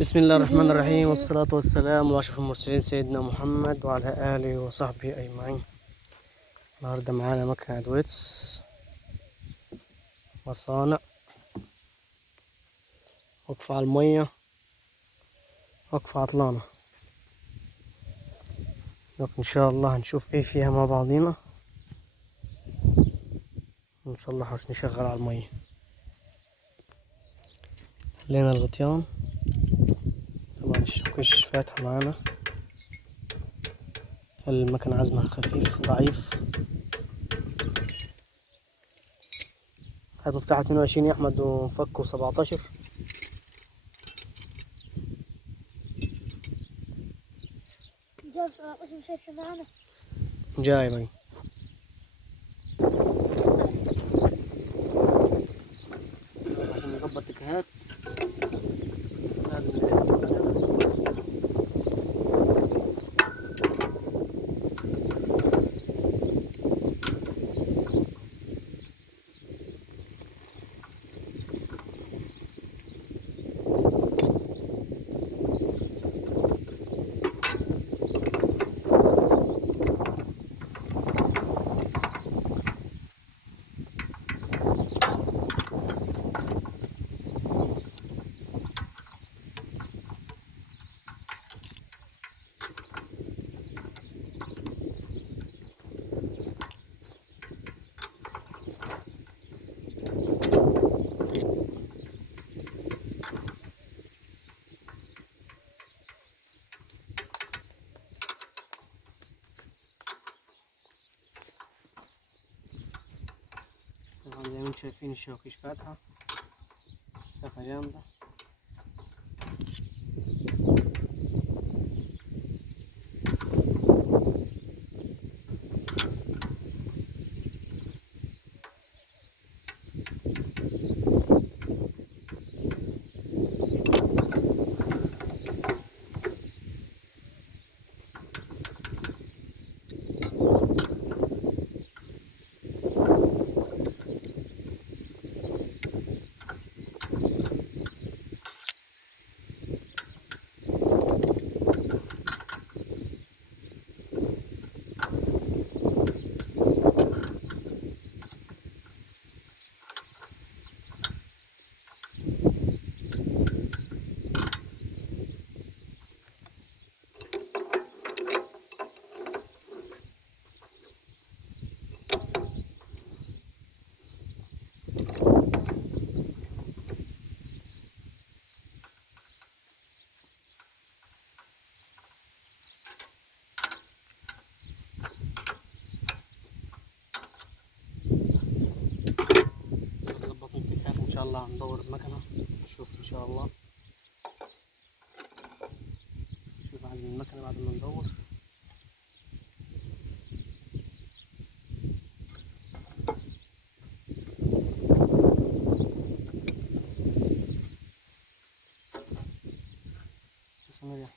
بسم الله الرحمن الرحيم، والصلاة والسلام على أشرف المرسلين سيدنا محمد وعلى آله وصحبه أجمعين. النهاردة معانا مكنة ويتس مصانع، وقفة على المية، وقفة عطلانة. إن شاء الله هنشوف ايه فيها مع بعضينا ونصلح عشان نشغل على المية. لقينا الغطيان، طبعا الشوكش فاتحة معانا. المكنة عزمها خفيف ضعيف. هاد مفتاح 22 يا أحمد ومفكه 17. جاب 17 مش هيك معنا. جاي مي. عشان نظبط تكهات لازم طبعا زي ما انتم شايفين الشوكيش فاتحة، مسافة جامدة. ظبطنا التكات، ان شاء الله هندور المكنة نشوف ان شاء الله. نشوف عزم المكنة بعد ما ندور. بسم الله.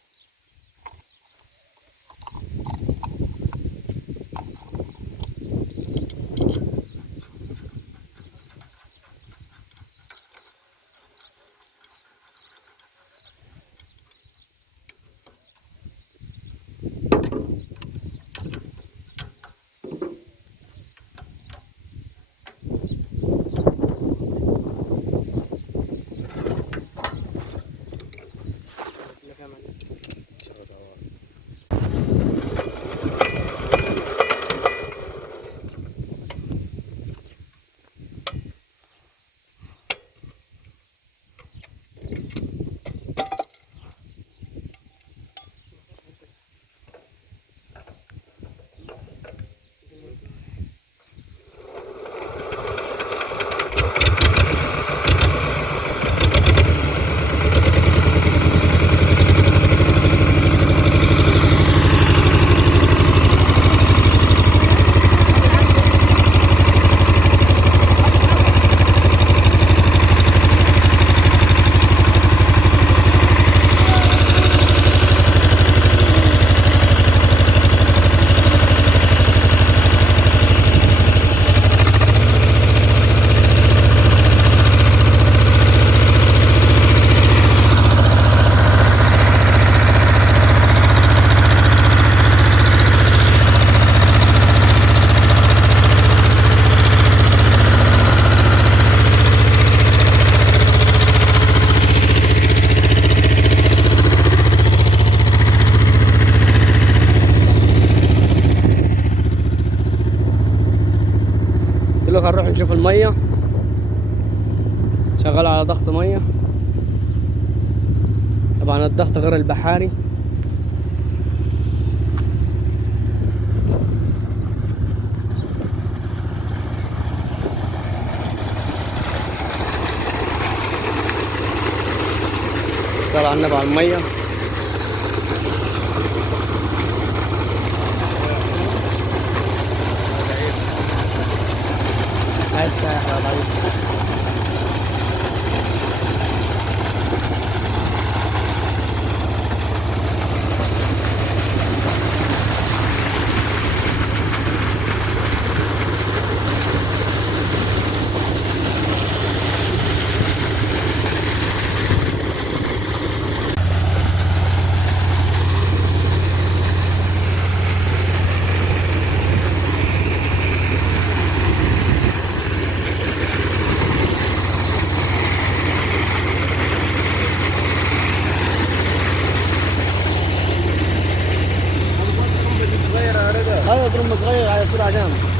نشوف المية شغال على ضغط مية. طبعا الضغط غير البحاري. الصلاة على النبي على المية. ايوه، ضرب صغير على سرعة جامد.